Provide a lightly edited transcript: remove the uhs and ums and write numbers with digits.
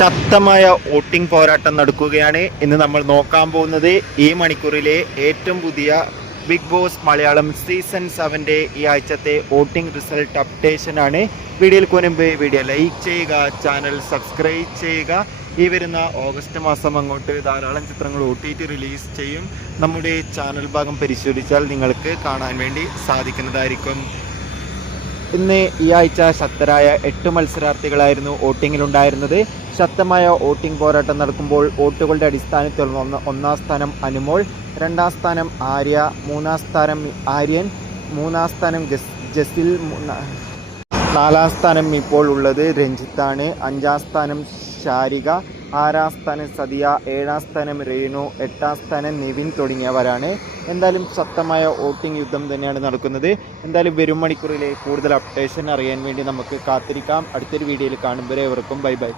ശക്തമായ വോട്ടിംഗ് പോരാട്ടം നടക്കുകയാണ്. ഇന്ന് നമ്മൾ നോക്കാൻ പോകുന്നത് ഈ മണിക്കൂറിലെ ഏറ്റവും പുതിയ ബിഗ് ബോസ് മലയാളം സീസൺ 7 ഈ ആഴ്ചത്തെ വോട്ടിംഗ് റിസൾട്ട് അപ്ഡേഷൻ ആണ്. വീഡിയോയിൽ മുൻപ് വീഡിയോ ലൈക്ക് ചെയ്യുക, ചാനൽ സബ്സ്ക്രൈബ് ചെയ്യുക. ഈ വരുന്ന ഓഗസ്റ്റ് മാസം അങ്ങോട്ട് ധാരാളം ചിത്രങ്ങൾ OTT റിലീസ് ചെയ്യും. നമ്മുടെ ചാനൽ ഭാഗം പരിശോധിച്ചാൽ നിങ്ങൾക്ക് കാണാൻ വേണ്ടി സാധിക്കുന്നതായിരിക്കും. ഇന്ന് ഈ ആഴ്ച ശക്തരായ 8 മത്സരാർത്ഥികളായിരുന്നു വോട്ടിങ്ങിലുണ്ടായിരുന്നത്. ശക്തമായ വോട്ടിംഗ് പോരാട്ടം നടക്കുമ്പോൾ വോട്ടുകളുടെ അടിസ്ഥാനത്തിൽ ഒന്നാം സ്ഥാനം അനുമോൾ, രണ്ടാം സ്ഥാനം ആര്യ, മൂന്നാം സ്ഥാനം ആര്യൻ, മൂന്നാം സ്ഥാനം ജസിൽ, നാലാം സ്ഥാനം ഇപ്പോൾ ഉള്ളത് രഞ്ജിത്താണ്, അഞ്ചാം സ്ഥാനം ശാരിക, ആറാം സ്ഥാനം സതിയ, ഏഴാം സ്ഥാനം രേണു, എട്ടാം സ്ഥാനം നിവിൻ തുടങ്ങിയവരാണ്. എന്തായാലും ശക്തമായ വോട്ടിംഗ് യുദ്ധം തന്നെയാണ് നടക്കുന്നത്. എന്തായാലും വരും മണിക്കൂറിലെ കൂടുതൽ അപ്ഡേഷൻ അറിയാൻ വേണ്ടി നമുക്ക് കാത്തിരിക്കാം. അടുത്തൊരു വീഡിയോയിൽ കാണുമ്പോൾ ഏവർക്കും ബൈ ബൈ.